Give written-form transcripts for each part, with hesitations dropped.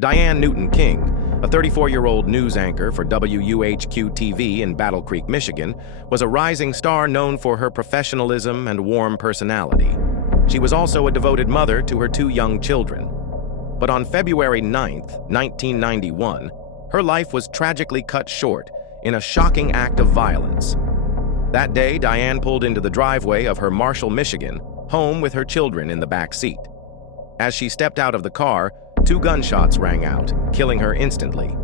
Diane Newton King, a 34-year-old news anchor for WUHQ-TV in Battle Creek, Michigan, was a rising star known for her professionalism and warm personality. She was also a devoted mother to her two young children. But on February 9, 1991, her life was tragically cut short in a shocking act of violence. That day, Diane pulled into the driveway of her Marshall, Michigan, home with her children in the back seat. As she stepped out of the car, two gunshots rang out, killing her instantly.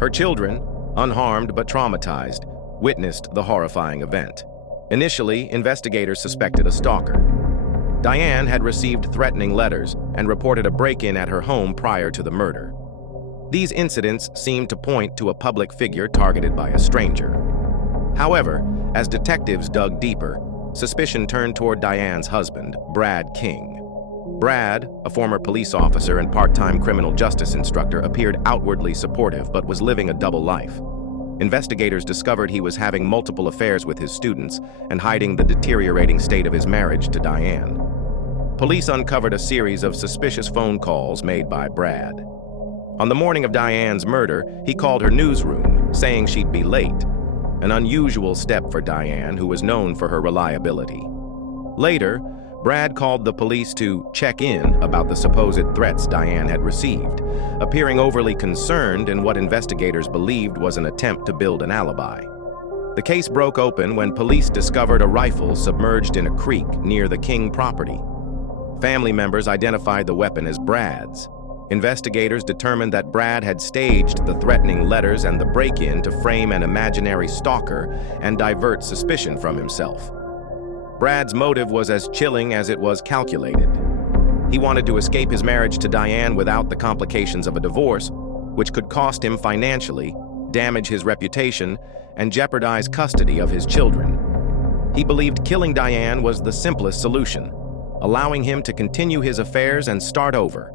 Her children, unharmed but traumatized, witnessed the horrifying event. Initially, investigators suspected a stalker. Diane had received threatening letters and reported a break-in at her home prior to the murder. These incidents seemed to point to a public figure targeted by a stranger. However, as detectives dug deeper, suspicion turned toward Diane's husband, Brad King. Brad, a former police officer and part-time criminal justice instructor, appeared outwardly supportive but was living a double life. Investigators discovered he was having multiple affairs with his students and hiding the deteriorating state of his marriage to Diane. Police uncovered a series of suspicious phone calls made by Brad. On the morning of Diane's murder, he called her newsroom, saying she'd be late, an unusual step for Diane, who was known for her reliability. Later, Brad called the police to check in about the supposed threats Diane had received, appearing overly concerned in what investigators believed was an attempt to build an alibi. The case broke open when police discovered a rifle submerged in a creek near the King property. Family members identified the weapon as Brad's. Investigators determined that Brad had staged the threatening letters and the break-in to frame an imaginary stalker and divert suspicion from himself. Brad's motive was as chilling as it was calculated. He wanted to escape his marriage to Diane without the complications of a divorce, which could cost him financially, damage his reputation, and jeopardize custody of his children. He believed killing Diane was the simplest solution, allowing him to continue his affairs and start over.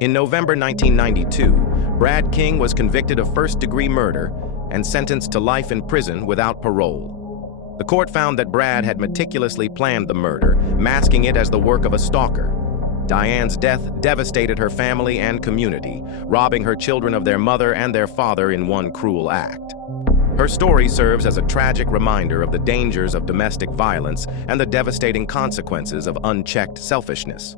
In November 1992, Brad King was convicted of first-degree murder and sentenced to life in prison without parole. The court found that Brad had meticulously planned the murder, masking it as the work of a stalker. Diane's death devastated her family and community, robbing her children of their mother and their father in one cruel act. Her story serves as a tragic reminder of the dangers of domestic violence and the devastating consequences of unchecked selfishness.